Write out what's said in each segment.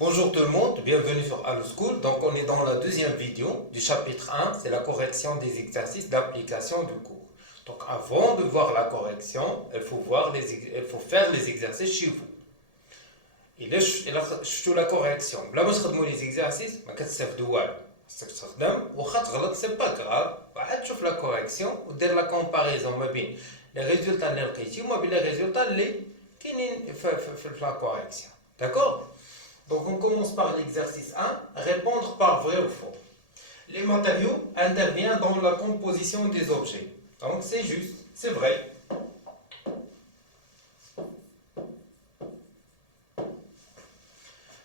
Bonjour tout le monde, bienvenue sur Allo School. Donc on est dans la deuxième vidéo du chapitre 1, c'est la correction des exercices d'application du cours. Donc avant de voir la correction, il faut faire les exercices chez vous. إلا شفتوا la correction بلا ما تخدموا les exercices ما كتستافدوا والو. خاصك تخدم واخا تغلط سي با كراف، وعاد تشوف la correction ودير la comparaison ما بين les résultats اللي لقيتي وما بين les résultats اللي كاينين في la correction. D'accord? Donc on commence par l'exercice 1, répondre par vrai ou faux. Les matériaux interviennent dans la composition des objets. Donc c'est juste, c'est vrai.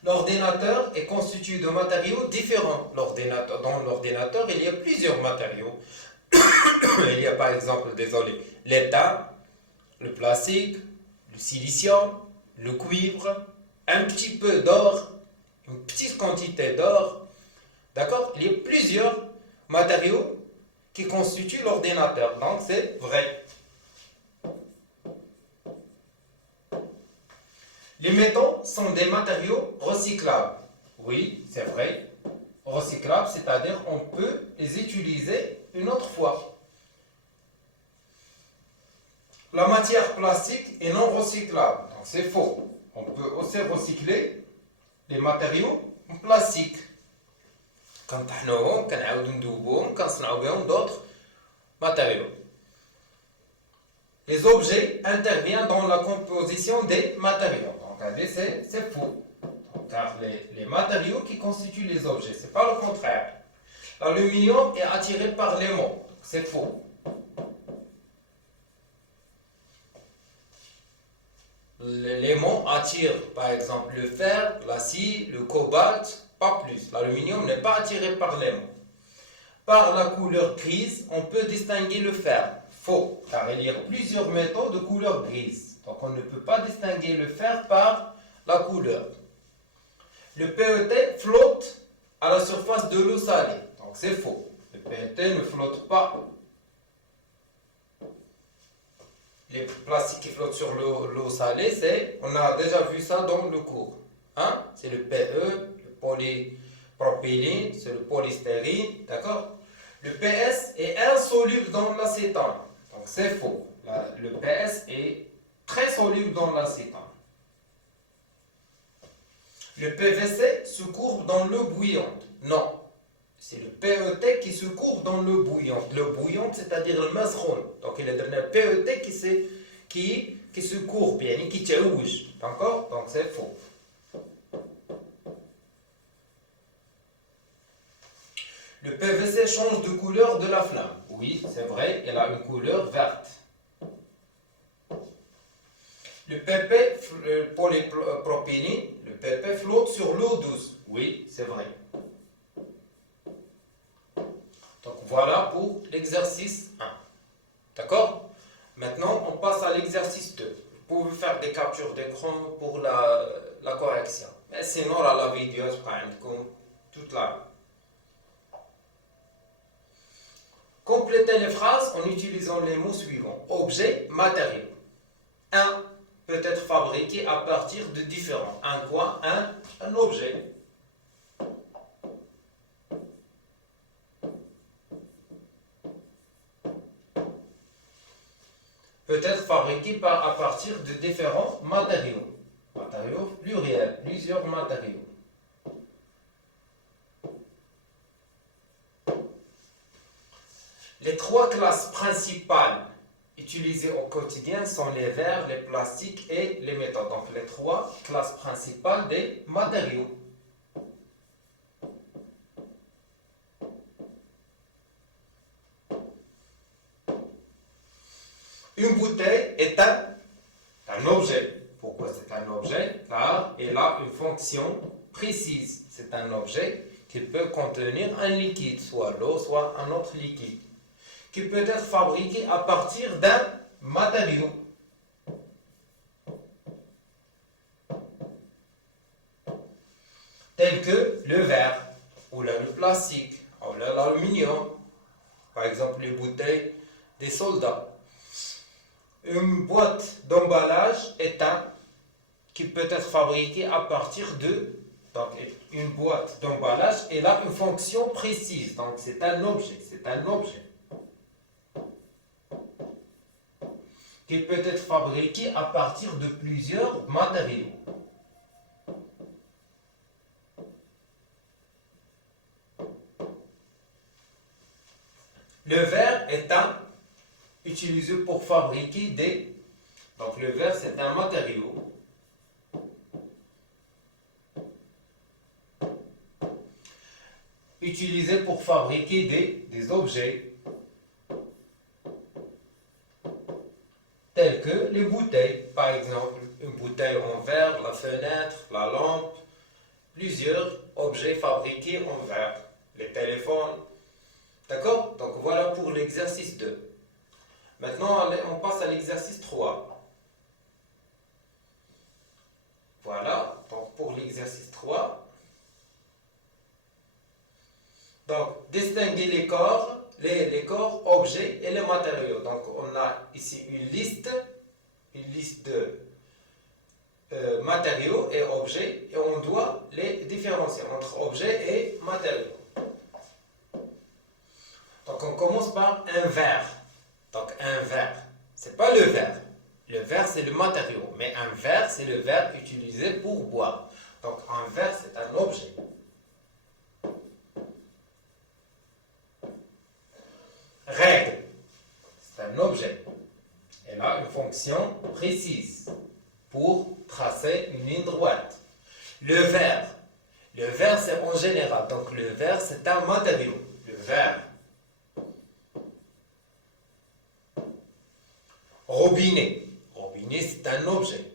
L'ordinateur est constitué de matériaux différents. Dans l'ordinateur, il y a plusieurs matériaux. Il y a par exemple, l'étain, le plastique, le silicium, le cuivre, un petit peu d'or, une petite quantité d'or. D'accord? Il y a plusieurs matériaux qui constituent l'ordinateur. Donc c'est vrai. Les métaux sont des matériaux recyclables. Oui, c'est vrai. Recyclables, c'est-à-dire on peut les utiliser une autre fois. La matière plastique est non recyclable. Donc c'est faux. On peut aussi recycler les matériaux plastiques. كنطحنوهم كنعاودو ندوبوهم كنصنعو بهم d'autres matériaux. Les objets interviennent dans la composition des matériaux. Donc c'est faux. Donc, car les matériaux qui constituent les objets, c'est pas le contraire. L'aluminium est attiré par l'aimant. C'est faux. L'aimant attire par exemple le fer, l'acier, le cobalt, pas plus. L'aluminium n'est pas attiré par l'aimant. Par la couleur grise, on peut distinguer le fer. Faux, car il y a plusieurs métaux de couleur grise. Donc on ne peut pas distinguer le fer par la couleur. Le PET flotte à la surface de l'eau salée. Donc c'est faux. Le PET ne flotte pas. Les plastiques qui flottent sur l'eau salée, on a déjà vu ça dans le cours. Hein? C'est le PE, le polypropylène, c'est le polystyrène, d'accord? Le PS est insoluble dans l'acétone. Donc c'est faux. Le PS est très soluble dans l'acétone. Le PVC se courbe dans l'eau bouillante. Non. C'est le PET qui se courbe dans l'eau bouillante. L'eau bouillante, c'est-à-dire le masroun. Donc il est le PET qui se courbe, bien, qui tchaouj. D'accord? Donc c'est faux. Le PVC change de couleur de la flamme. Oui, c'est vrai, il a une couleur verte. Le PP, le polypropylène, le PP flotte sur l'eau douce. Oui, c'est vrai. Donc voilà pour l'exercice 1. D'accord? Maintenant, on passe à l'exercice 2. Vous pouvez faire des captures d'écran pour la correction. Mais sinon, à la vidéo, comme toute la... Complétez les phrases en utilisant les mots suivants. Objet, matériau. Un peut être fabriqué à partir de différents. Un quoi? Un objet. Peut être fabriqué à partir de différents matériaux. Matériaux pluriels, plusieurs matériaux. Les trois classes principales utilisées au quotidien sont les verres, les plastiques et les métaux. Donc les trois classes principales des matériaux. Une bouteille est un objet. Pourquoi c'est un objet? Car elle a une fonction précise. C'est un objet qui peut contenir un liquide, soit l'eau, soit un autre liquide, qui peut être fabriqué à partir d'un matériau. Tel que le verre, ou le plastique, ou l'aluminium. Par exemple, les bouteilles des soldats. Une boîte d'emballage est qui peut être fabriquée à partir de Donc, une boîte d'emballage, elle a une fonction précise. Donc, c'est un objet. C'est un objet qui peut être fabriqué à partir de plusieurs matériaux. Le verre est utilisé pour fabriquer des... Donc, le verre, c'est un matériau utilisé pour fabriquer des objets tels que les bouteilles, par exemple une bouteille en verre, la fenêtre, la lampe, plusieurs objets fabriqués en verre, les téléphones. D'accord? Donc voilà pour l'exercice 2. Maintenant, on passe à l'exercice 3. Voilà, donc pour l'exercice 3. Donc, distinguer les corps, les corps, objets et les matériaux. Donc, on a ici une liste de matériaux et objets, et on doit les différencier entre objets et matériaux. Donc, on commence par un verre. Donc, un verre, c'est pas le verre. Le verre, c'est le matériau, mais un verre, c'est le verre utilisé pour boire. Donc, un verre, c'est un objet. Règle, c'est un objet. Elle a une fonction précise pour tracer une ligne droite. Le verre, c'est en général. Donc, le verre, c'est un matériau. Le verre. Robinet. Robinet, c'est un objet.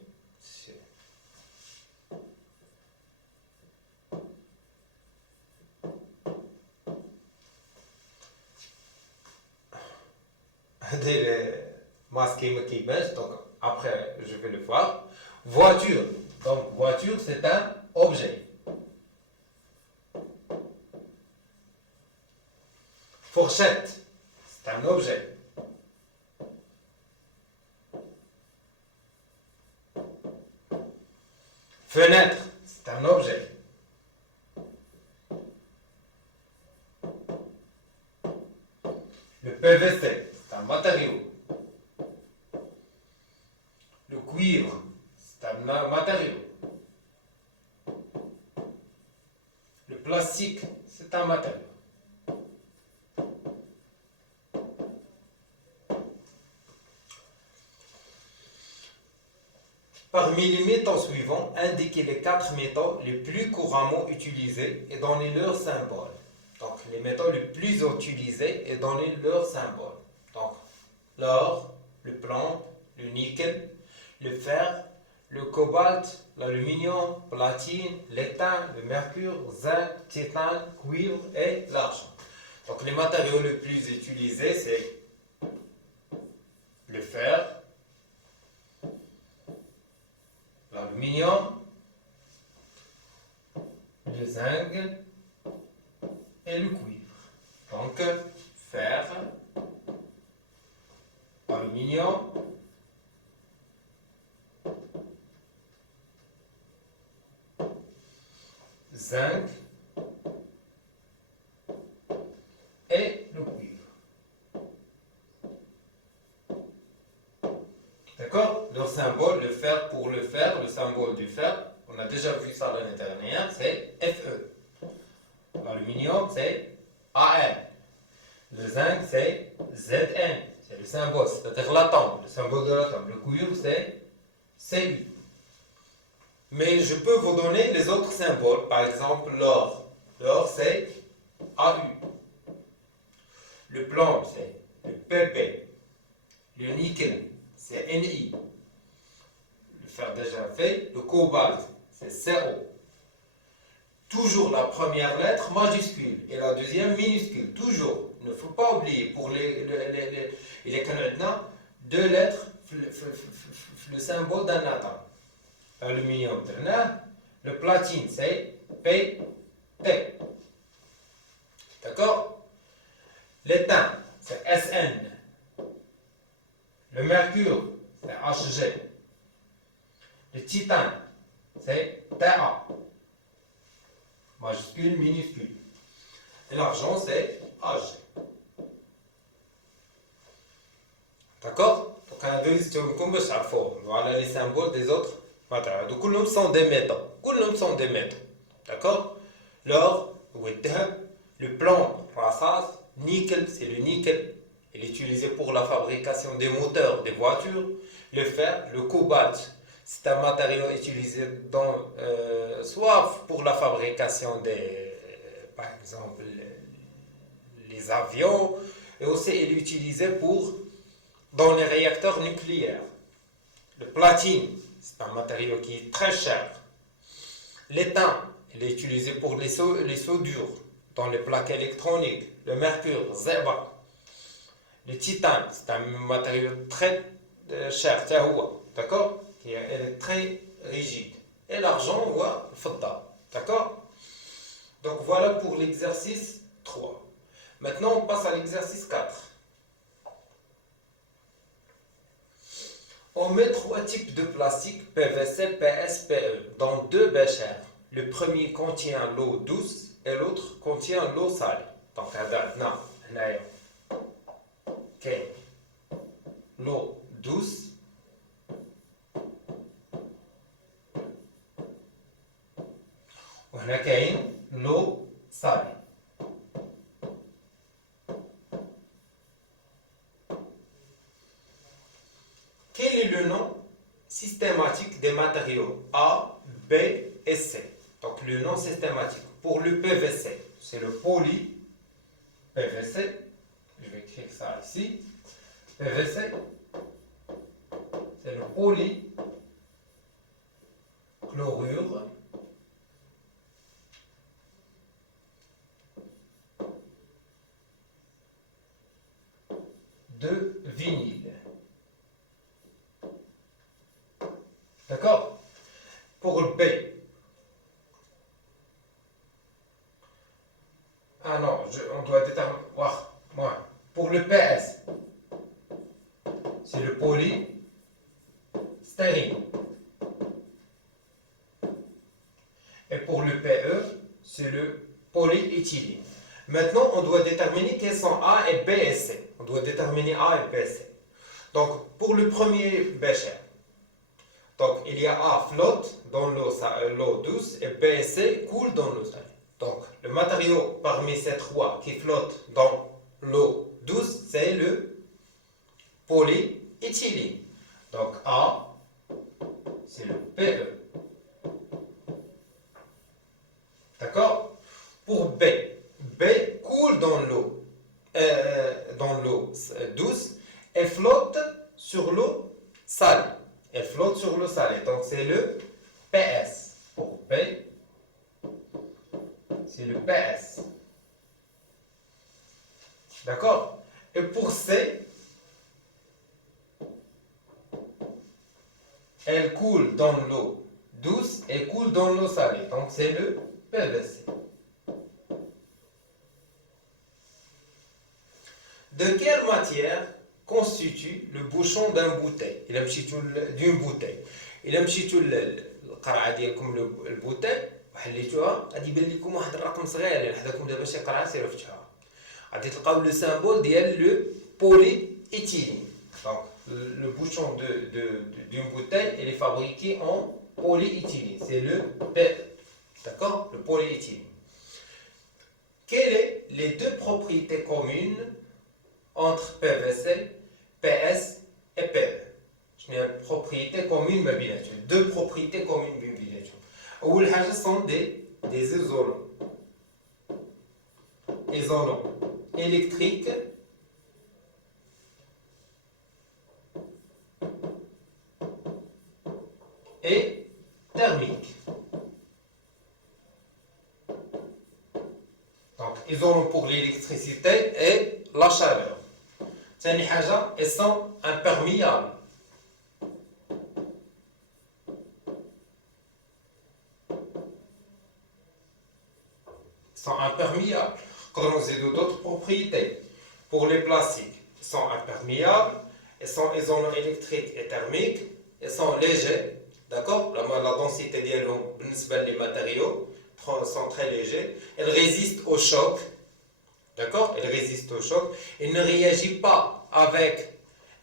Des masques qui baissent, donc après je vais le voir. Voiture. Donc, voiture, c'est un objet. Fourchette, c'est un objet. Fenêtre, c'est un objet. Le PVC, c'est un matériau. Le cuivre, c'est un matériau. Le plastique, c'est un matériau. Parmi les métaux suivants, indiquez les 4 métaux les plus couramment utilisés et donnez leurs symboles. Donc, les métaux les plus utilisés et donnez leurs symboles. Donc, l'or, le plomb, le nickel, le fer, le cobalt, l'aluminium, platine, l'étain, le mercure, zinc, titane, cuivre et l'argent. Donc, les matériaux les plus utilisés, c'est le fer, l'aluminium, le zinc et le cuivre. Donc, fer, aluminium, zinc et le cuivre. D'accord? Leur symbole, le fer pour le fer, le symbole du fer, on a déjà vu ça l'année dernière, c'est Fe. L'aluminium, c'est Al. Le zinc, c'est Zn. C'est le symbole, c'est-à-dire l'atome, le symbole de l'atome. Le cuivre, c'est Cu. Mais je peux vous donner les autres symboles, par exemple l'or. L'or, c'est Au. Le plomb, c'est le Pp. Le nickel, c'est Ni. Le fer déjà fait. Le cobalt, c'est Co. Toujours la première lettre majuscule et la deuxième minuscule. Toujours. Il ne faut pas oublier. Pour il y a deux lettres, le symbole d'un atome. L'aluminium, le platine, c'est Pt. D'accord? L'étain, c'est Sn. Le mercure, c'est Hg. Le titane, c'est Ta. majuscule, minuscule. Et l'argent, c'est AG. D'accord? Donc, voilà les symboles des autres matériaux. Donc, كلهم sont des métaux. كلهم sont des métaux. D'accord? L'or, le plomb, nickel, c'est le nickel. Il est utilisé pour la fabrication des moteurs des voitures. Le fer, le cobalt, c'est un matériau utilisé soit pour la fabrication par exemple, les avions, et aussi il est utilisé dans les réacteurs nucléaires. Le platine, c'est un matériau qui est très cher. L'étain, il est utilisé pour les soudures, dans les plaques électroniques. Le mercure, zéba. Le titane, c'est un matériau très cher, d'accord? Elle est très rigide. Et l'argent, le fadda, d'accord? Donc voilà pour l'exercice 3. Maintenant, on passe à l'exercice 4. On met 3 types de plastique, PVC, PS, PE, dans 2 béchers. Le premier contient l'eau douce et l'autre contient l'eau salée. Donc, l'eau douce وهنا كاين l'eau salée. Quel est le nom systématique des matériaux A, B et C? Donc le nom systématique pour le PVC, c'est le poly PVC. Je vais écrire ça ici. PVC, c'est le polychlorure de vinyle. D'accord? Pour le B. Ah non, on doit déterminer. Pour le PS, c'est le polystyrène. Et pour le PE, c'est le polyéthylène. Maintenant, on doit déterminer quels sont A et B et C. On doit déterminer A et B et C. Donc, pour le premier bécher, donc il y a A flotte dans l'eau douce et B et C coule dans l'eau salée. Donc, le matériau parmi ces trois qui flotte dans l'eau douce, c'est le polyéthylène. Donc, A, c'est le PE. D'accord? Pour B, B coule dans l'eau douce et flotte sur l'eau salée. Elle flotte sur l'eau salée. Donc, c'est le PS. Pour B, c'est le PS. D'accord? Et pour C, elle coule dans l'eau douce et coule dans l'eau salée. Donc, c'est le PVC. De quelle matière constitue le bouchon d'une bouteille? Il a d'une bouteille. Il a القرعه ديالكم البوتاي وحليتوها غادي يبان لكم واحد الرقم صغير اللي حداكم دابا شي قرعه سيروا فتحوها غادي تلقاو لو سامبول ديال لو polyéthylène. Donc le bouchon d'une bouteille il est fabriqué en polyéthylène, c'est le PE. D'accord? Le polyéthylène. Quelles sont les deux propriétés communes entre PVC, PS et PE? Je n'ai une propriété commune ما بيناتهم. Deux propriétés communes ما بيناتهم. أول حاجة sont des isolants. Isolants électriques et thermiques. Donc, isolants pour l'électricité et la chaleur. ثاني حاجة, ils sont imperméables. Sont imperméables. Quand on a d'autres propriétés. Pour les plastiques, ils sont imperméables, ils sont isolants électriques et thermiques, ils sont légers, d'accord? La densité des matériaux, sont très légers, elles résistent au choc, d'accord? Elles résistent au choc, elles ne réagissent pas avec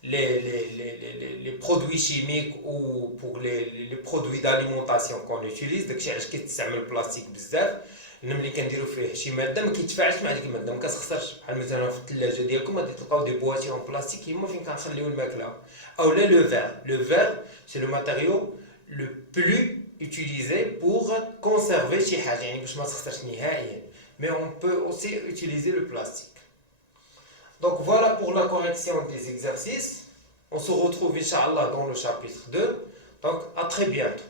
les produits chimiques ou pour les produits d'alimentation qu'on utilise. داكشي علاش كيتستعمل البلاستيك بزاف، لان ملي كنديروا فيه شي ماده ما كيتفاعلش مع ديك الماده، ما كتخسرش. بحال مثلا في الثلاجه ديالكم غادي تلقاو دي بواتي اون بلاستيك كيما فين كنخليو الماكله. او لا لو فير سي لو ماتيريو لو بلو utilisé pour conserver شي حاجه، يعني باش ما تخسرش نهائيا. Mais on peut aussi utiliser le plastique. Donc voilà pour la correction des exercices. On se retrouve Inch'Allah dans le chapitre 2. Donc à très bientôt.